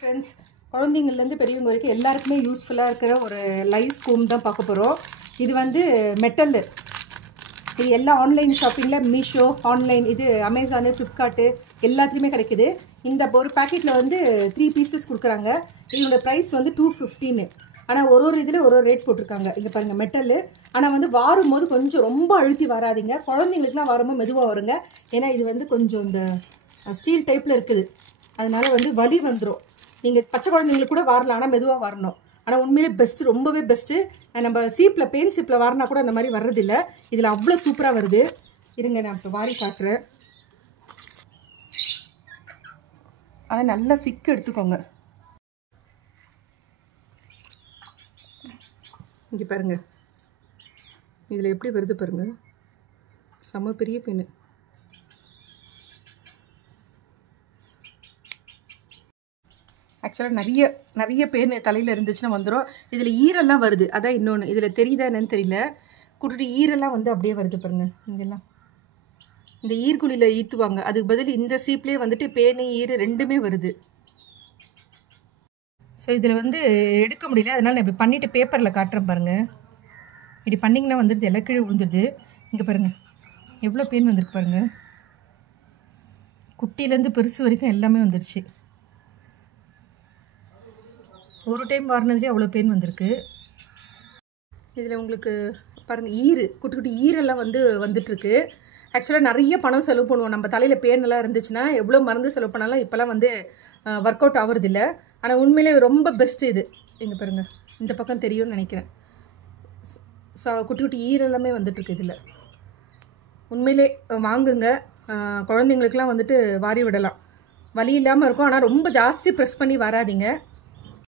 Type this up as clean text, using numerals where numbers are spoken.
Friends, குழந்தைங்கள்லேருந்து பெரியவங்க வரைக்கும் எல்லாருக்குமே யூஸ்ஃபுல்லாக இருக்கிற ஒரு லைஸ் கோம் தான் பார்க்க போகிறோம். இது வந்து மெட்டல். இது எல்லா ஆன்லைன் ஷாப்பிங்கில் மீஷோ ஆன்லைன், இது அமேசானு, ஃப்ளிப்கார்ட்டு எல்லாத்துலேயுமே கிடைக்குது. இந்த ஒரு பேக்கெட்டில் வந்து 3 பீசஸ் கொடுக்குறாங்க. இதோட ப்ரைஸ் வந்து 215. ஆனால் ஒரு இதில் ஒரு ரேட் போட்டிருக்காங்க. இங்கே பாருங்கள், மெட்டல். ஆனால் வந்து வாரும் போது கொஞ்சம் ரொம்ப அழுத்தி வராதிங்க. குழந்தைங்களுக்குலாம் வாரும்போது மெதுவாக வருங்க. ஏன்னா இது வந்து கொஞ்சம் இந்த ஸ்டீல் டைப்பில் இருக்குது. அதனால வந்து வலி வந்துடும். நீங்கள் பச்சை குழந்தைங்களுக்கு கூட வரலாம், ஆனால் மெதுவாக வரணும். ஆனால் உண்மையிலே பெஸ்ட்டு, ரொம்பவே பெஸ்ட்டு. நம்ம சீப்பில் பெயின் சீப்பில் வரனா கூட அந்த மாதிரி வர்றதில்லை. இதில் அவ்வளோ சூப்பராக வருது. இருங்க, நான் இப்போ வாரி காட்டுறேன். ஆனால் நல்லா சிக்கு எடுத்துக்கோங்க. இங்கே பாருங்க, இதில் எப்படி வருது பாருங்க, செம்ம பெரிய பெண்ணு. ஆக்சுவலாக நிறைய பேன் தலையில் இருந்துச்சுன்னா வந்துடும். இதில் ஈரெல்லாம் வருது, அதான் இன்னொன்று. இதில் தெரியுதா என்னன்னு தெரியல, குட்டி ஈரெல்லாம் வந்து அப்படியே வருது பாருங்கள். இங்கெல்லாம் இந்த ஈர்குழியில் ஈத்துவாங்க, அதுக்கு பதில் இந்த சீப்லேயே வந்துட்டு பேனு ஈர் ரெண்டுமே வருது. ஸோ இதில் வந்து எடுக்க முடியல, அதனால் நான் இப்படி பண்ணிவிட்டு பேப்பரில் காட்டுறேன் பாருங்கள். இப்படி பண்ணிங்கன்னா வந்துடுது, எல்லாம் கீழே விழுந்துடுது. இங்கே பாருங்கள் எவ்வளோ பேன் வந்திருக்கு பாருங்கள். குட்டியிலேருந்து பெருசு வரைக்கும் எல்லாமே வந்துடுச்சு. ஒரு டைம் வாரினதுலேயே அவ்வளோ பெயின் வந்திருக்கு. இதில் உங்களுக்கு பாருங்கள், குட்டி குட்டி ஈரெல்லாம் வந்துட்டுருக்கு. ஆக்சுவலாக நிறைய பணம் செலவு பண்ணுவோம் நம்ம தலையில் பேனெல்லாம் இருந்துச்சுன்னா. எவ்வளோ மருந்து செலவு பண்ணாலும் இப்போலாம் வந்து ஒர்க் அவுட் ஆகுறதில்ல. ஆனால் உண்மையிலே ரொம்ப பெஸ்ட்டு இது. இங்கே பாருங்கள், இந்த பக்கம் தெரியும்னு நினைக்கிறேன். குட்டி குட்டி ஈரெல்லாமே வந்துட்டுருக்கு இதில். உண்மையிலே வாங்குங்க, குழந்தைங்களுக்கெலாம் வந்துட்டு வாரி விடலாம். வலி இல்லாமல் இருக்கும், ஆனால் ரொம்ப ஜாஸ்தி ப்ரெஸ் பண்ணி வராதிங்க.